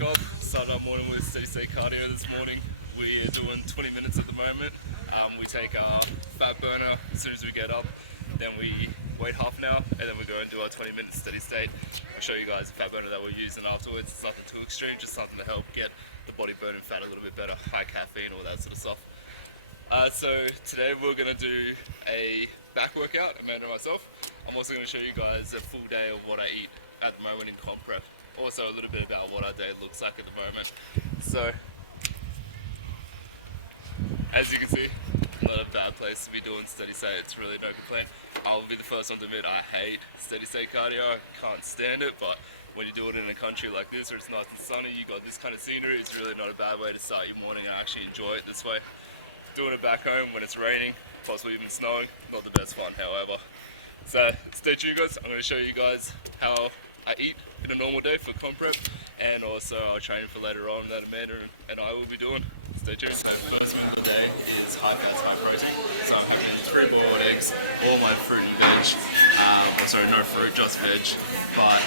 woke up, started our morning with steady state cardio this morning. We are doing 20 minutes at the moment. We take our fat burner as soon as we get up, then we wait half an hour, and then we go and do our 20 minutes steady state. I'll show you guys the fat burner that we're using afterwards. It's nothing too extreme, just something to help get the body burning fat a little bit better, high caffeine, all that sort of stuff. So today we're going to do a back workout, Amanda and myself. I'm also going to show you guys a full day of what I eat at the moment in comp prep. Also a little bit about what our day looks like at the moment. So, as you can see, not a bad place to be doing steady state. It's really no complaint. I'll be the first one to admit I hate steady state cardio. I can't stand it, but when you do it in a country like this where it's nice and sunny, you got this kind of scenery, it's really not a bad way to start your morning and actually enjoy it this way. Doing it back home when it's raining, possibly even snowing, not the best fun, however. So stay tuned, guys. I'm going to show you guys how I eat in a normal day for comp prep, and also our training for later on that Amanda and I will be doing. Stay tuned. So first meal of the day is high fat, high protein. So I'm having 3 boiled eggs, all my fruit and veg. Sorry, no fruit, just veg. But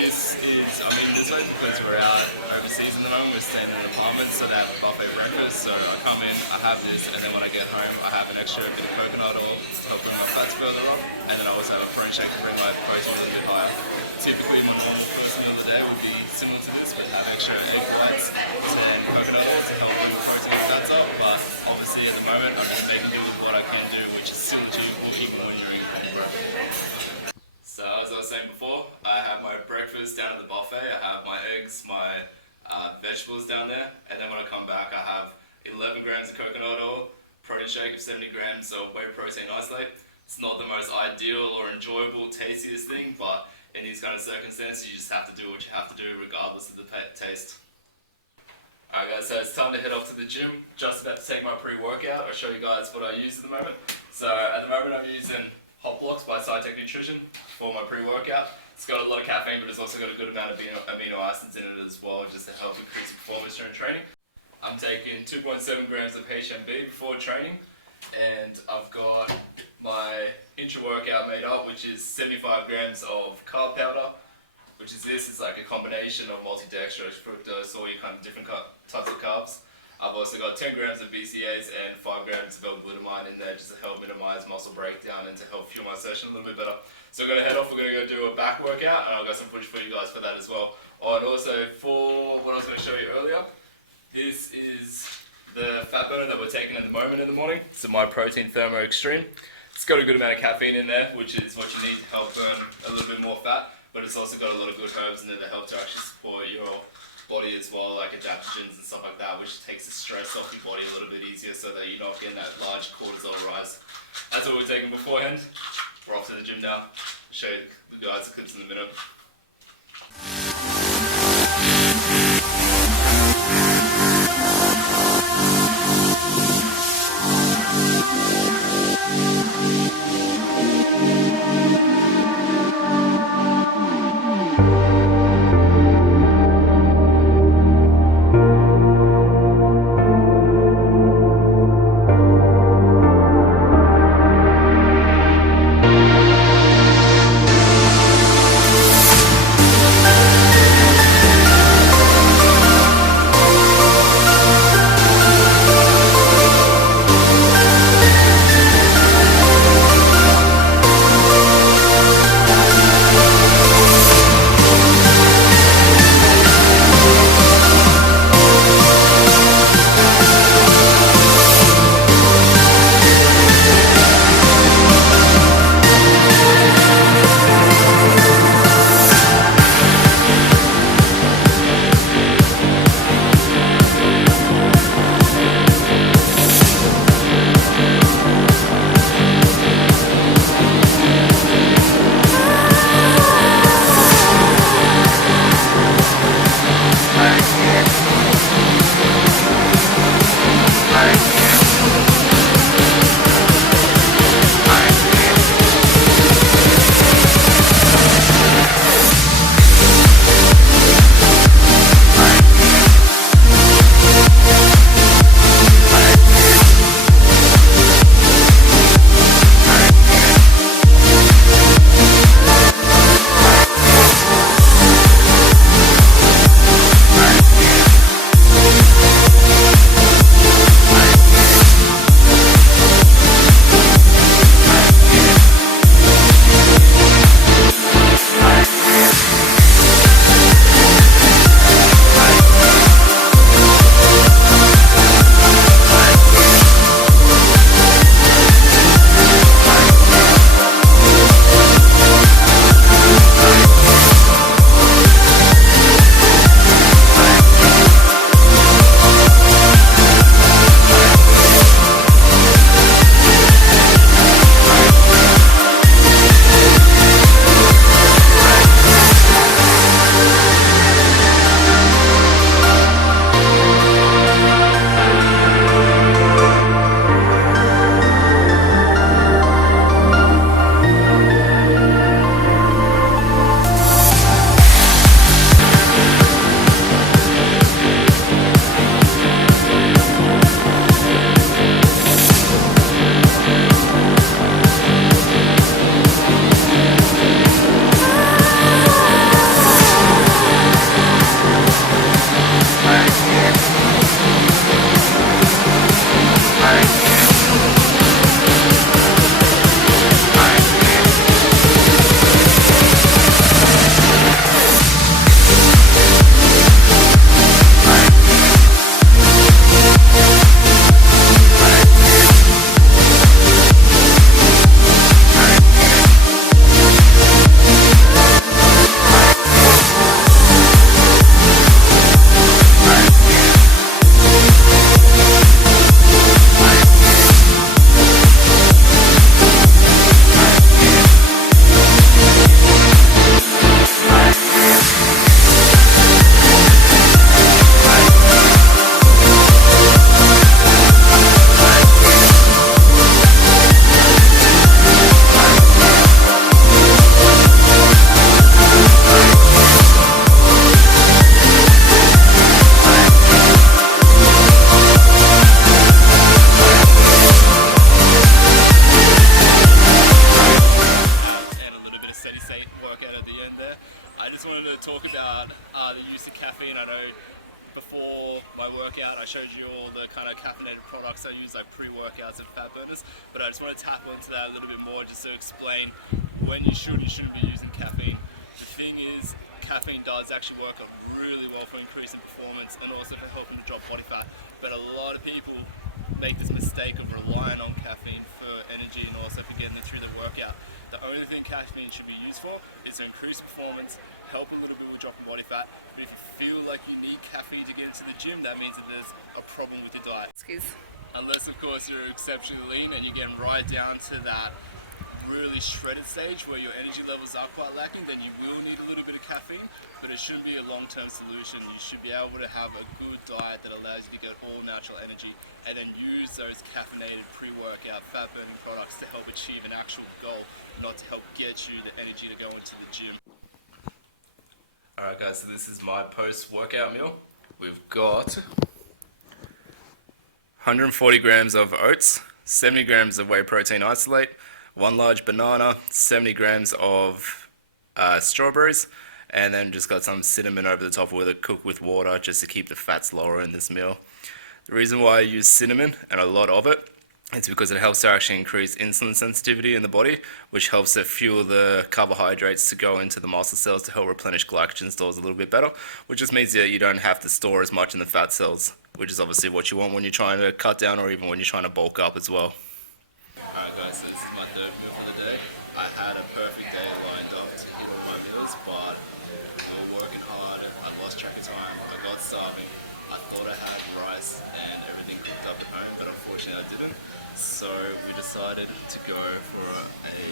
this is, this way because we're out overseas in the moment. We're staying in an apartment, so they have a buffet breakfast. So I come in, I have this, and then when I get home, I have an extra bit of coconut oil to help bring my fats further up. And then I also have a protein shake to bring my protein a little bit higher. Typically, my normal first meal of the day would be similar to this, but have extra egg whites and coconut oil to help bring the protein and fats up. But obviously, at the moment, I'm just making it with what I can do, which is similar to even when you're eating breakfast. So as I was saying before, I have my breakfast down at the buffet. I have my eggs, my vegetables down there, and then when I come back, I have 11 grams of coconut oil, protein shake of 70 grams of whey protein isolate. It's not the most ideal or enjoyable, tastiest thing, but in these kind of circumstances, you just have to do what you have to do regardless of the taste. Alright guys, so it's time to head off to the gym. Just about to take my pre-workout. I'll show you guys what I use at the moment. So at the moment I'm using Hot Blocks by SciTech Nutrition for my pre-workout. It's got a lot of caffeine, but it's also got a good amount of amino acids in it as well, just to help increase performance during training. I'm taking 2.7 grams of HMB before training, and I've got my intra-workout made up, which is 75 grams of carb powder, which is this. It's like a combination of multi-dextrose, fructose, all your kind of different types of carbs. I've also got 10 grams of BCAAs and 5 grams of L-glutamine in there just to help minimize muscle breakdown and to help fuel my session a little bit better. So we're going to head off, we're going to go do a back workout, and I've got some footage for you guys for that as well. Oh, and also for what I was going to show you earlier, this is the fat burner that we're taking at the moment in the morning. So my protein thermo extreme. It's got a good amount of caffeine in there, which is what you need to help burn a little bit more fat, but it's also got a lot of good herbs in there to help to actually support your body as well, like adaptogens and stuff like that, which takes the stress off your body a little bit easier so that you're not getting that large cortisol rise. That's what we're taking beforehand. We're off to the gym now. Show you the guys the clips in a minute. before my workout, I showed you all the kind of caffeinated products I use, like pre-workouts and fat burners, but I just want to tap into that a little bit more just to explain when you shouldn't be using caffeine. The thing is, caffeine does actually work really well for increasing performance and also for helping to drop body fat, but a lot of people make this mistake of relying on caffeine for energy and also for getting it through the workout. The only thing caffeine should be used for is to increase performance, help a little bit with dropping body fat, but if you feel like you need caffeine to get into the gym, that means that there's a problem with your diet. Excuse. Unless, of course, you're exceptionally lean and you're getting right down to that really shredded stage where your energy levels are quite lacking, then you will need a little bit of caffeine, but it shouldn't be a long-term solution. You should be able to have a good diet that allows you to get all natural energy and then use those caffeinated pre-workout fat burning products to help achieve an actual goal, not to help get you the energy to go into the gym. Alright guys, so this is my post-workout meal. We've got 140 grams of oats, 70 grams of whey protein isolate, 1 large banana, 70 grams of strawberries, and then just got some cinnamon over the top with it, cooked with water just to keep the fats lower in this meal. The reason why I use cinnamon, and a lot of it, is because it helps to actually increase insulin sensitivity in the body, which helps to fuel the carbohydrates to go into the muscle cells to help replenish glycogen stores a little bit better, which just means that you don't have to store as much in the fat cells, which is obviously what you want when you're trying to cut down or even when you're trying to bulk up as well. Alright guys, so this is my third meal for the day. I had a perfect day lined up to hit all my meals, but we were working hard, I lost track of time, I got starving, I thought I had rice and everything cooked up at home, but unfortunately I didn't. So we decided to go for a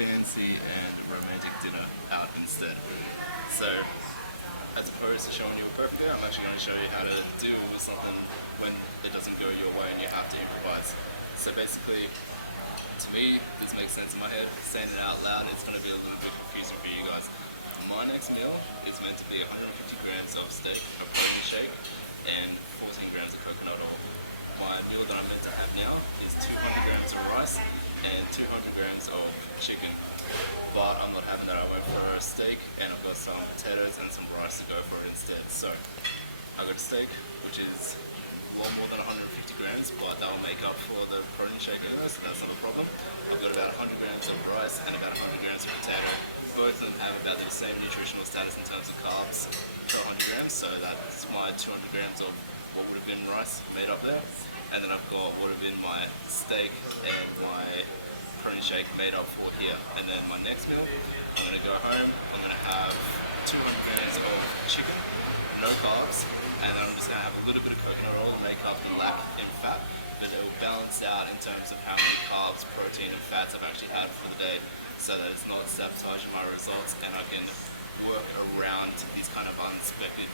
fancy and romantic dinner out instead. So as opposed to showing you a perfect day, I'm actually going to show you how to deal with something when it doesn't go your way and you have to improvise. So basically, to me, this makes sense in my head. Saying it out loud, it's going to be a little bit confusing for you guys. My next meal is meant to be 150 grams of steak, a protein shake, and 14 grams of coconut oil. My meal that I'm meant to have now is 200 grams of rice and 200 grams of chicken. But I'm not having that. I went for a steak and I've got some potatoes and some rice to go for it instead. So I've got a steak, which is a lot more than 150 grams, but that will make up for the protein shake anyway, so that's not a problem. I've got about 100 grams of rice and about 100 grams of potato. Both of them have about the same nutritional status in terms of carbs per 100 grams, so that's my 200 grams of what would have been rice made up there. And then I've got what would have been my steak and my protein shake made up for here. And then my next meal, I'm going to go home, I'm going to have 200 grams of chicken, no carbs, and then I'm just going to have a little bit of coconut oil to make up the lack in fat, but it will balance out in terms of how many carbs, protein and fats I've actually had for the day, so that it's not sabotaging my results and I can work around these kind of unexpected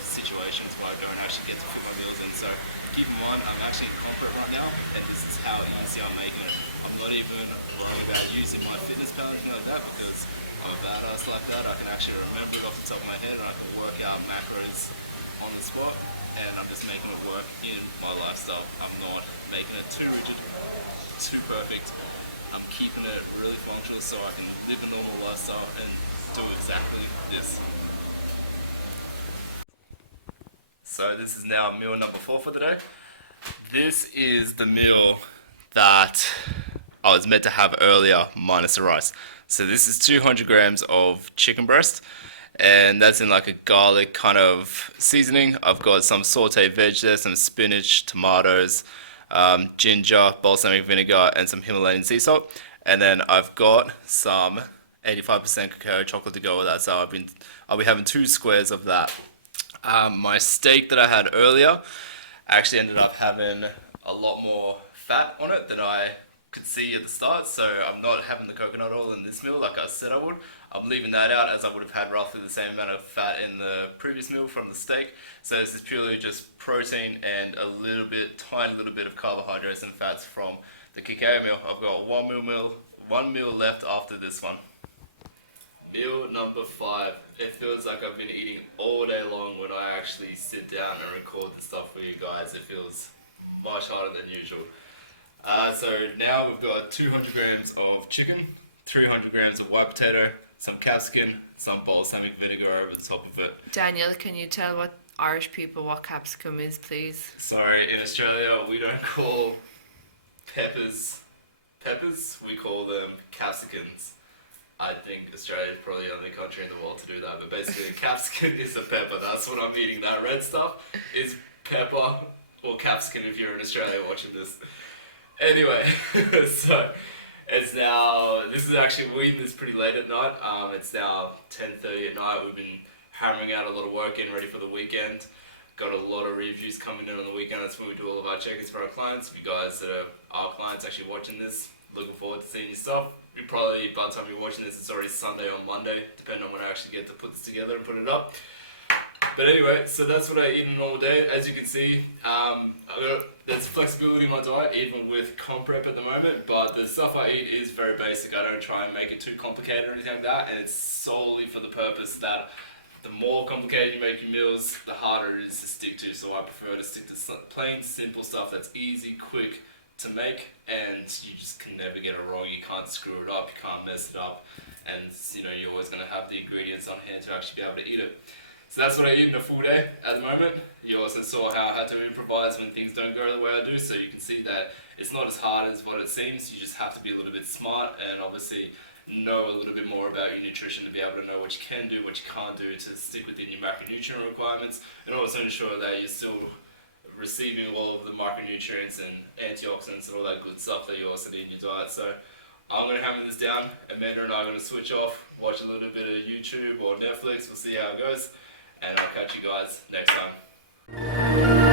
situations where I don't actually get to fit my meals in. So keep in mind, I'm actually in comfort right now, and this is how easy I'm making it. I'm not even worrying about using my fitness pal or anything like that, because I'm a badass like that. I can actually remember it off the top of my head, and I can work out macros on the spot, and I'm just making it work in my lifestyle. I'm not making it too rigid, too perfect. I'm keeping it really functional so I can live a normal lifestyle and do exactly this. So this is now meal number 4 for the day. This is the meal that I was meant to have earlier minus the rice. So this is 200 grams of chicken breast, and that's in like a garlic kind of seasoning. I've got some sauteed veg there, some spinach, tomatoes, ginger, balsamic vinegar, and some Himalayan sea salt. And then I've got some 85% cacao chocolate to go with that. So I'll be having 2 squares of that. My steak that I had earlier actually ended up having a lot more fat on it than I could see at the start, so I'm not having the coconut oil in this meal like I said I would. I'm leaving that out as I would have had roughly the same amount of fat in the previous meal from the steak. So this is purely just protein and a little bit, tiny little bit of carbohydrates and fats from the cacao meal. I've got one meal left after this one. Meal number 5. It feels like I've been eating all day long when I actually sit down and record the stuff for you guys. It feels much harder than usual. So now we've got 200 grams of chicken, 300 grams of white potato, some capsicum, some balsamic vinegar over the top of it. Daniel, can you tell what Irish people what capsicum is, please? Sorry, in Australia we don't call peppers, we call them capsicums. I think Australia is probably the only country in the world to do that, but basically a capsicum is a pepper. That's what I'm eating. That red stuff is pepper or capsicum if you're in Australia watching this. Anyway, so it's now, this is actually, we're eating this pretty late at night. It's now 10:30 at night. We've been hammering out a lot of work, getting ready for the weekend. Got a lot of reviews coming in on the weekend. That's when we do all of our check-ins for our clients. If you guys that are our clients actually watching this, looking forward to seeing your stuff. You probably, by the time you're watching this, it's already Sunday or Monday, depending on when I actually get to put this together and put it up. But anyway, so that's what I eat in a normal day. As you can see, there's flexibility in my diet, even with comp prep at the moment, but the stuff I eat is very basic. I don't try and make it too complicated or anything like that, and it's solely for the purpose that the more complicated you make your meals, the harder it is to stick to. So I prefer to stick to plain, simple stuff that's easy, quick to make, and you just can never get it wrong. You can't screw it up, you can't mess it up, and you're always going to have the ingredients on hand to actually be able to eat it. So that's what I eat in a full day at the moment. You also saw how I had to improvise when things don't go the way I do, so you can see that it's not as hard as what it seems. You just have to be a little bit smart and obviously know a little bit more about your nutrition to be able to know what you can do, what you can't do to stick within your macronutrient requirements, and also ensure that you're still receiving all of the micronutrients and antioxidants and all that good stuff that you also need in your diet. So I'm going to hammer this down. Amanda and I are going to switch off, watch a little bit of YouTube or Netflix. We'll see how it goes, and I'll catch you guys next time.